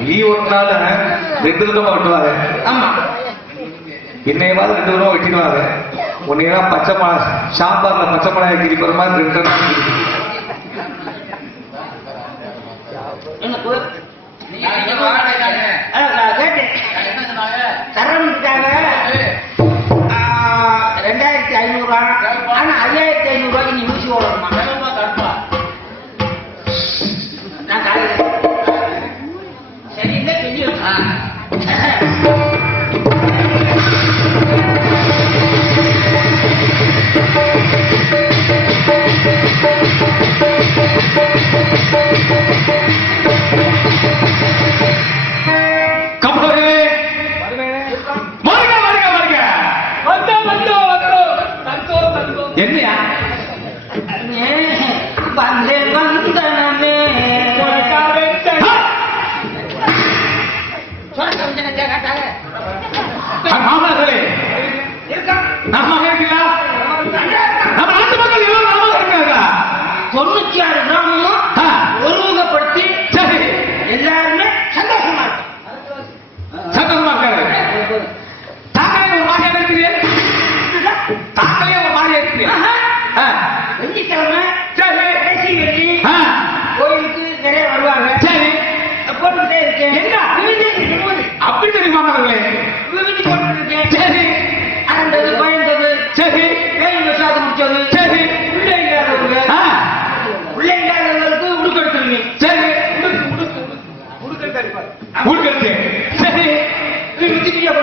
Leave ஒன்றால ரெண்டு விதமா வெட்டுவாங்க ஆமா. இன்னையவாது ரெண்டு விதமா வெட்டிடுவாங்க. உன்னையெல்லாம் பச்சை மிளகா சாம்பார்ல பச்சை என்ன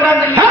Hey!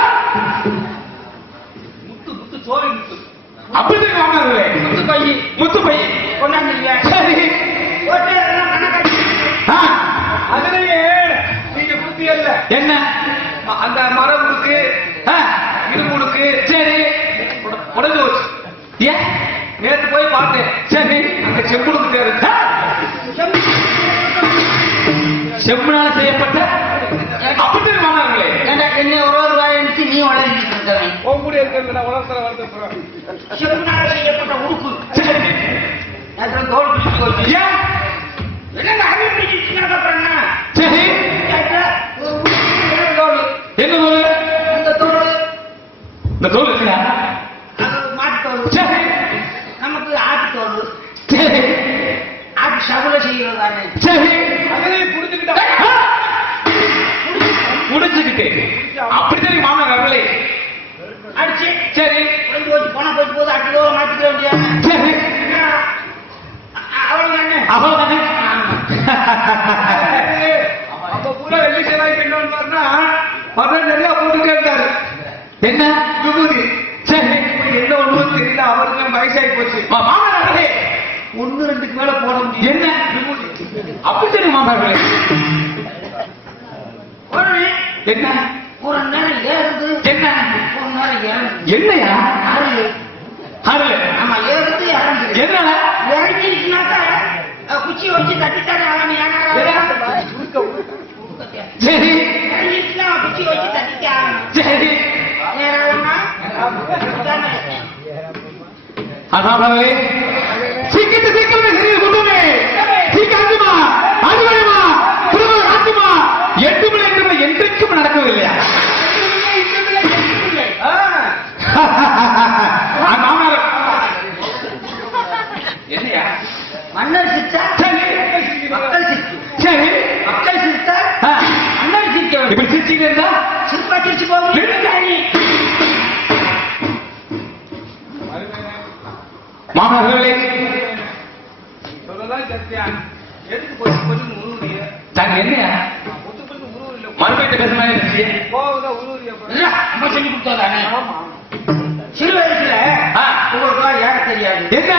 என்ன? அப்படி தெரியுமா பாருங்களே? என்ன? ஒரு நேரம் ஏறுது. என்ன? ஒரு நேரம் ஏறுது என்னையா? அருள். அருள். ஆமா ஏறுது என்ன இறங்கிருச்சுனாக்கா குச்சி வச்சு தட்டித்தாரு அவன் சரி. குச்சி வச்சு தட்டித்தான் சரி. அதான் ஒண்ணும் இல்லையா என்னையா? மாணவர்களே சொல்லதான் சத்யா எதுக்கு போய் போய் முன்னுடைய என்ன மறுபடியும் பேசினா என்ன போகுதா உருவ சொல்லி கொடுத்தாதானே சிறு வயசுல உங்களுக்கு யார தெரியாது? என்ன?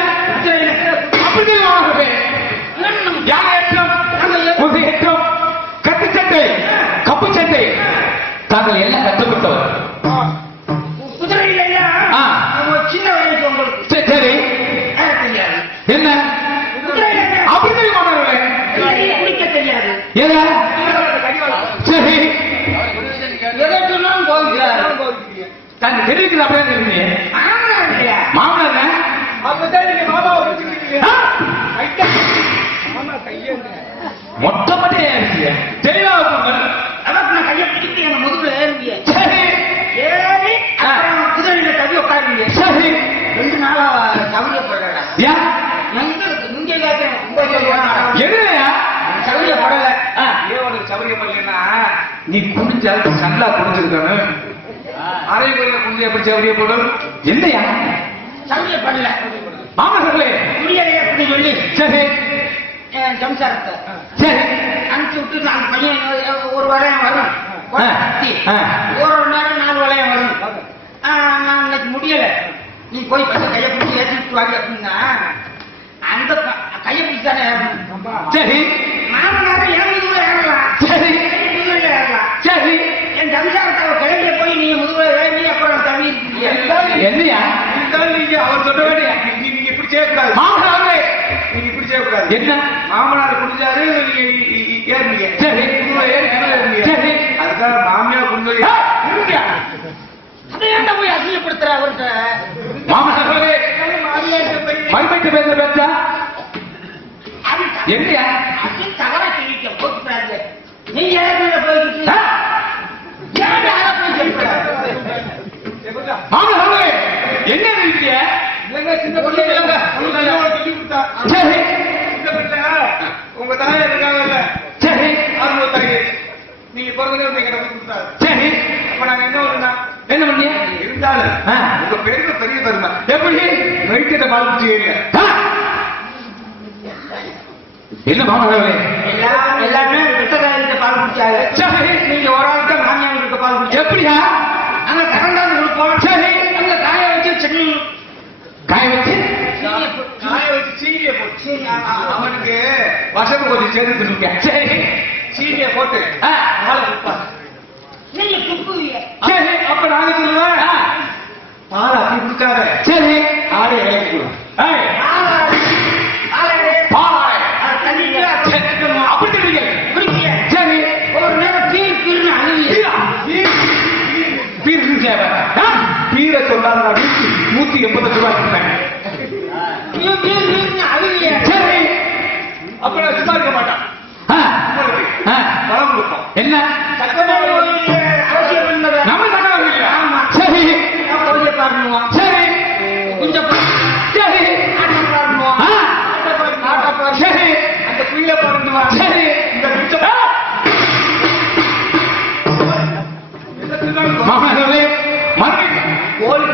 ஏற்றம்? கத்து சட்டை கப்பு சட்டை தாங்கள் எல்லாம் கத்துக்கிட்டோம் அதான் நான் கையை பிடிக்கிட்டு என் முதுகுல ஏறுவீங்க சரி ஏறி குதிரையில தவி உட்காருவீங்க சரி ரெண்டு நாளா சௌரியப்படல ஏன் எங்க இருக்கு இங்க ஏன் உனக்கு சௌரியம் பண்ணலன்னா நீ குடிச்சா நல்லா குடிச்சிருக்கணும் அரை குறைய குடிஞ்ச எப்படி சௌரியப்படும் என்னையா? சௌரியப்படல பண்ணல. குடியலை எப்படி சொல்லி. சரி. சம்சாரத்தை சரி. அனுப்பிச்சு விட்டு நான் பையன் ஒரு வரையம் வரும். ஒரு ஒரு நேரம் நாலு வளையம் வரும். நான் இன்னைக்கு முடியல. நீ போய் பசங்க கையை பிடிச்சி ஏற்றிட்டு வாங்க அப்படின்னா அந்த கையை பிடிச்சி தானே சரி. மாமனார் என் முதுகுல ஏறலாம். சரி. முதுகுல ஏறலாம். சரி. என் சம்சாரத்தை கிளம்பிய போய் நீ முதுகுல ஏறி அப்புறம் இருக்கீங்க என்னையா? நீங்க அவர் சொல்ல வேண்டிய இப்படி செய்யக்கூடாது. மாமனார்களே நீங்க இப்படி செய்யக்கூடாது. என்ன? மாமனார் குடிச்சாரு நீங்க ஏறுனீங்க. சரி. சரி. அதுக்காக மாமியார் குடிச்சு. அதை ஏன்டா போய் அசிங்கப்படுத்துற அவர்கிட்ட? போய். மறுபடியும் பேச பேச்சா? தவறா சொல்லிட்ட போட்டுறாங்க நீங்க போயிட்டு ஆ? ஏன் என்ன சின்ன பிள்ளை இல்லைங்க. உங்களுக்கு ஐயாவை சொல்லி கொடுத்தா. சரி. சின்ன பிள்ளை, உங்க தாயார் இருக்காங்கல்ல, சரி. தாயி. நீங்க போய் கொடுத்தாரு. சரி. அப்ப நாங்க என்ன பண்ணா என்ன பண்ணீங்க? இருந்தாலும். உங்க பெரிய பெரிய பெருமை. எப்படி? நைட்டிட்ட பாலிச்சு? என்ன மாமனார்களே எல்லாம் விட்டதாரிட்ட பால் குடிச்சாங்க நீங்க ஒரு ஆள் தான் மாமியார் கிட்ட பால் குடிச்சாங்க எப்படியா கரண்டாந்து கொடுப்போம் சரி. அங்க காய வச்சு சட்னி காய வச்சு சீனியை போட்டு- காய வச்சு சீனியை போட்டு சீனி, ஆ, ஆ, ஆ. அவனுக்கு வசப்பு கொஞ்சம் சேர்த்து தின்னுங்க. சரி. சீனியை போட்டு சரி அப்ப நாங்க சொல்லுவேன். பால் அப்படி கொடுக்காத. சரி. ஆடு நேரம் பீர் சொல்லாத நூத்தி எண்பத்தஞ்சு ரூபாய் கொடுப்பேன். பீர் பீர் பீர்னு அழுவீங்க. சரி அப்ப நான் சும்மா இருக்க மாட்டான். என்ன? கோழி.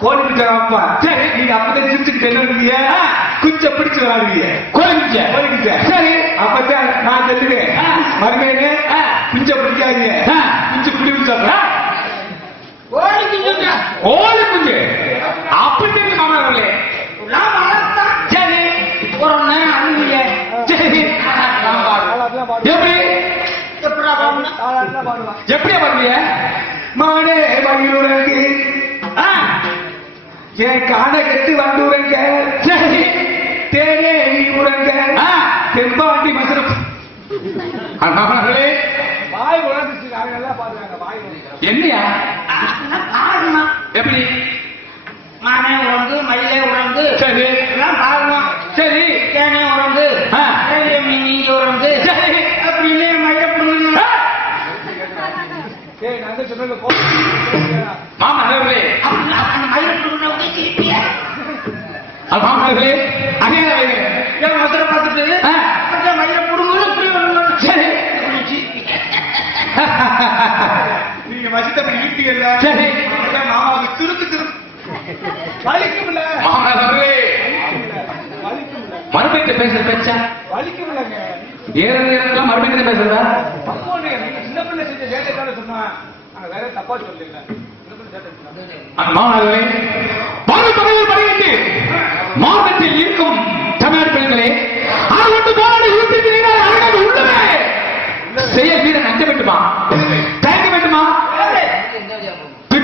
கோழி அப்பா. சரி. நீங்க அப்பதான் சிரிச்சுக்கிட்டு என்ன குஞ்ச பிடிச்சு விளாடுவீங்க கோழிச்ச கோழி பிச்சை. சரி அப்பதான் நான். மருமையிலே ஆ. குஞ்ச பிடிக்காதீங்க. குஞ்சு குடி பிடிச்சா கோழி குஞ்சுங்க. கோழி குஞ்சு அப்படி தெரியும் மாமனார்களே. சரி ஒரு நேரம் அழுவீங்க. சரி. எப்படி? எப்படியா பண்ணுவீங்க மகிழுறங்கு ஆ, என் காண கெட்டு வந்துறங்க சரி தேனே நீ உறங்க ஆ. தெம்பாண்டி மசரம் மாமனார்களே வாய் உழந்துச்சு. என்னையா. எப்படி? மானே உறங்கு மயிலே உறங்கு சரி. எல்லாம் பாடணும் சரி. தேனே மீ- நீங்க உறங்கு சரி. அப்படி இல்லையே மயில புடுங்கணும். ஆ, ஏய் நாங்க சொன்னது போ மாமனார்களே அப்படி அந்த மயில புடுங்கினவங்க சிரிப்பிய நீங்க மசித்த ஈட்டியல்ல சரி. அதான் மாமாவுக்கு திருக்கு திருக்கு வலிக்கும்ல வலிக்கும்ல மறுபடியும் பேசுற பேச்சா? வலிக்கும்லங்க ஏறது ஏறதுலாம் மறுபடியும் பேசுறதா? நீங்க சின்ன பிள்ளை செஞ்ச வேலைக்கான சொன்னா. நாங்க வேற தப்பா சொல்லல மாணவர்களே வாழ்வு தொகையில் படுகிட்டு மார்க்கத்தில் இருக்கும் தமிழ் பெண்களே அது ஒன்று போராடி அழகாக உள்ளவே செய்ய வீர நஞ்ச வேண்டுமா? தயங்க வேண்டுமா பிற்புதை காத்த வேண்டுமா ஏறு. இன்றுமில்லை, இன்றுமில்லை. என்றைக்கும் இல்லை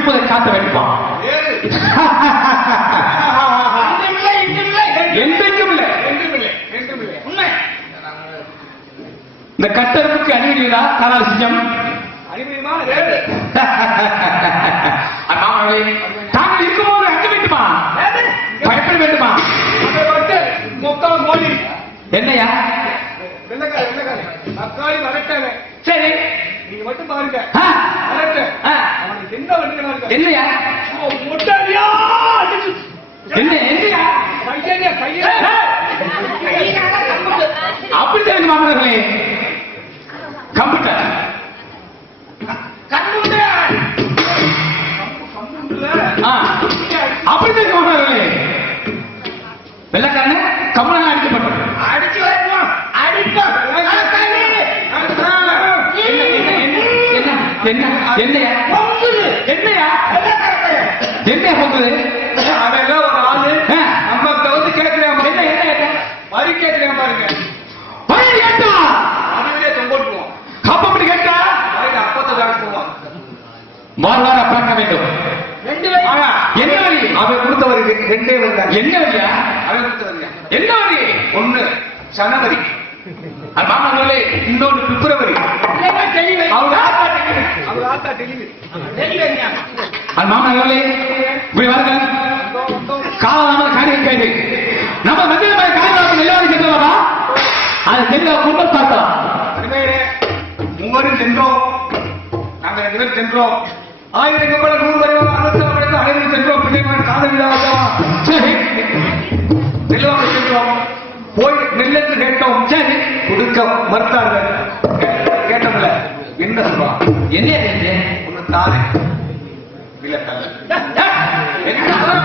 என்றுமில்லை, என்றுமில்லை. உண்மை. இந்த ஏறு. அந்த மாணவர்களே மாணவர்களே தாங்கள் இருக்கும்போது அஞ்ச வேண்டுமா? பயப்பட வேண்டுமா? என்னையா? தக்காளி வரட்டாங்க சரி. நீங்க மட்டும் பாருங்க. எந்த வண்டிகளா என்னையா? அடிச்சு. என்ன என்னையா? கைய கம்பு. அப்படி தெரியும் மாணவர்களே கம்ப்யூட்டர். அப்படி வெள்ளக்காரன அடிக்கப்பட்டது. அடிச்சு. என்ன என்ன என்ன என்ன என்ன என்னையா. என்னையா போகுது அதெல்லாம் ஒரு ஆளு. நம்ம வந்து கேட்கிறேன் என்ன என்ன என்ன வரி கேட்கிறேன் பாருங்க. வழி கேட்டா? அதுவே தொங்கோட்டுவோம் அப்படி கேட்டா? அதுக்கு அப்பத்தை போவான் மாறுவார பார்க்க வேண்டும். ரெண்டு என்ன வழி அவன் கொடுத்தவருக்கு ரெண்டே வந்தாங்க என்ன வழியா அவன் கொடுத்தவங்க என்ன வழி ஒண்ணு ஜனவரி அது மாமாங்களே இன்னொன்னு பிப்ரவரி? அது மாமாங்களே இப்படி வாருங்கள் காலதாமத காரியம் கைது நம்ம மத்திய காரியம் எல்லாரும் சென்றவா அது தெரிஞ்ச குடும்பம் பார்த்தோம் மூவரும் சென்றோம். நாங்கள் ரெண்டு பேரும் சென்றோம். ஆயிரம் கம்பள நூறு வரையும் அறுபத்தி அனைவரும் சென்றோம். பிள்ளைகள் காதல் விழாவா சரி சென்றோம். போய் நெல்லென்று கேட்டோம். சரி கொடுக்க மறுத்தார்கள். கேட்டோம்ல என்ன சொல்லுவான் என்ன இது? ஒண்ணு தாரு. என்ன தல்ல என்ன அவன்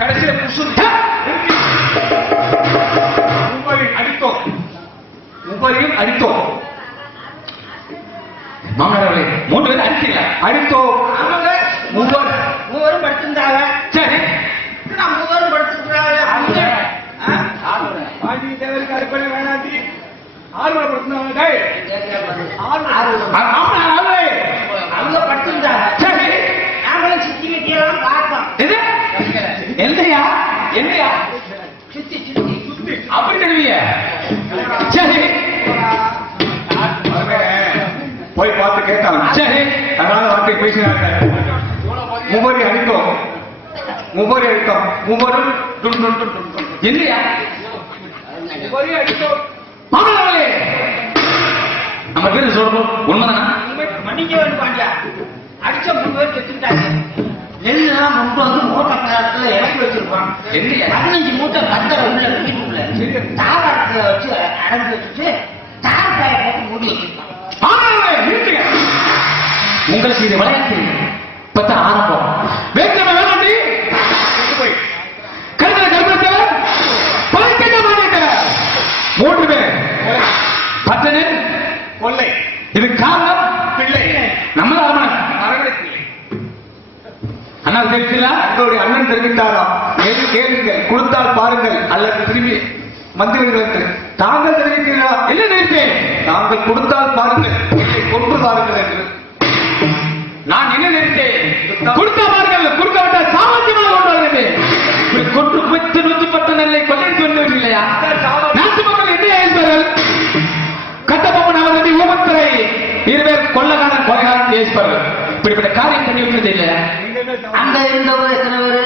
கடைசியில புசு உபரி அடித்தோம். உபரியும் அடித்தோம். மாமனாரே மூன்று பேர் அடிச்சீங்களா அடித்தோம். உபர் மூவரும் படுத்திருந்தாங்க. சரி. நான் மூவரும் படுத்திருக்கிறாங்க. பாண்டி தேவருக்கு அடிப்படை வேணாண்டி ஆர்வப்படுத்தினாங்க ஆர்வம். அவங்க படுத்திருந்தாங்க. சரி. நாங்களும் சுத்தி கட்டியெல்லாம் சுத்தி சுத்தி. அப்படி தெரிவிய சரி. போய் பார்த்து கேட்டாங்க சரி. தகாத வார்த்தை பேசினாங்க. முபரி அடித்தோம். முபரி அடித்தோம். முபரும் டுன் டுன் டுன் டுன் டுன். என்னையா? முபரி அடித்தோம். மாமனாரே நம்ம பேரு சொல்றோம்? உண்மைதானா? மன்னிக்க வேண்டும் பாண்டியா. அடிச்ச மூணு பேர் செத்துக்கிட்டாங்க. நெல்லாம் கொண்டு வந்து வச்சிருப்பான். பதினஞ்சு மூட்டை கந்தரை உள்ள வீட்டுக்குள்ள தாராளத்துல வச்சு அடங்கி வச்சுட்டு தார் போட்டு மூடி வச்சிருப்பான். உங்களுக்கு இது விளையாட்டு இப்பதான் ஆரம்பம். வேற்றுமை வேணுண்டி கருத்துல கருத்துல மாட்டேங்கிற மூன்று பேர். பத்தனு கொள்ளை. இது காரணம் பிள்ளை. நம்ம அரமணன் அரவணை பிள்ளை அண்ணா தெரிவித்தீங்களா தங்களுடைய அண்ணன் தெரிவித்தாராம். எது கேளுங்கள் கொடுத்தால் பாருங்கள் அல்லது திரும்பி மந்திரிகளுக்கு தாங்கள் தெரிவித்தீர்களா? என்ன நினைப்பேன் தாங்கள் கொடுத்தால் பாருங்கள் கொண்டு பாருங்கள் என்று. நான் என்ன நினைத்தேன் கொடுத்த பாருங்கள் கொடுக்க விட்டால் சாமர்த்தியமாக கொண்டு வருகிறது. இப்படி கொன்று குத்து நூற்றுப்பட்ட நெல்லை கொள்ளை சொன்னது இல்லையா? நாட்டு மக்கள் என்ன ஏற்பர்கள் கட்டபொம்மன் அவர்கள் ஊமத்துறை இருவர் கொள்ளக்காரன் கொலைகாரன் ஏற்பர்கள் இப்படிப்பட்ட காரியம் பண்ணி வைக்கிறது இல்லையா? அங்க இருந்தவர் எத்தனை பேரு?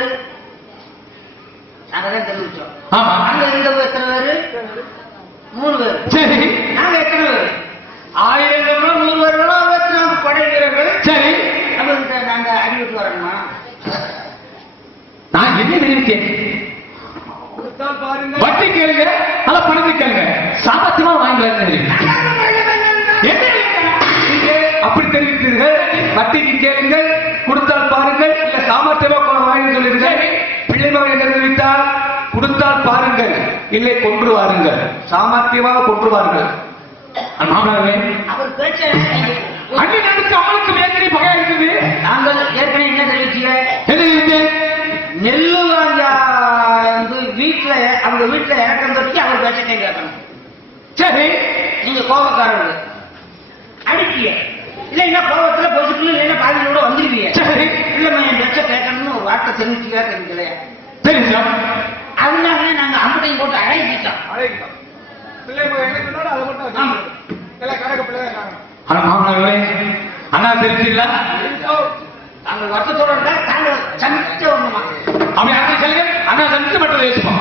அங்க இருந்தவங்க எத்தனை பேரு? மூணு பேர். சரி. நாங்க எத்தனை பேர்? ஆயிரம் நூறு பேர்களோ அறுபத்தி படை வீரர்கள் சரி. நாங்க அறிவிட்டு வரணுமா? நான் என்ன நினைச்சேன் வட்டி கேளுங்க. அல்ல பணத்தை கேளுங்க. சாமர்த்தியமா வாங்கலாம்னு என்ன அப்படி தெரிவித்தீர்கள் வட்டிக்கு கேளுங்கள். கொடுத்தால் வாங்கி சொல்லிருங்கள் பிள்ளை மகனை நிறைவேற்றால் கொடுத்தால் பாருங்கள் இல்லை கொன்று வாருங்கள் சாமர்த்தியமாக கொன்று வாருங்கள் அண்ணனுக்கு பகையா இருக்குது. நாங்கள் ஏற்கனவே என்ன தெரிவிச்சீங்க இருக்கு நெல்லு வாங்கா வந்து வீட்டுல அவங்க வீட்டுல இறக்கம் தொட்டி அவர் பேச்சத்தையும் கேட்கணும். சரி. நீங்க கோபக்காரர்கள் அடிக்கீங்க இல்லைன்னா கோபத்துல பொசுக்கு இல்லைன்னா பாதியோட வந்துருவீங்க. சரி. என் பேச்ச கேட்கணும்னு ஒரு வார்த்தை தெரிவிச்சுக்கா தெரிவிக்கலையா தெரிஞ்சா அதனால நாங்க அம்பட்டையும் போட்டு அழைச்சிட்டோம் அழைக்கலாம். பிள்ளை மகன் என்ன சொன்னாரோ அதை மட்டும் ஆமா. எல்லாம் கணக்கு பிள்ளை. ஆனா மாமனாரே அண்ணா தெரிஞ்சில்ல வருஷத்தோட இருந்தா தாங்கள் சமைச்ச ஒண்ணுமா அவன் சொல்லுங்க. அண்ணா சமைச்சு மட்டும் பேசுவோம்.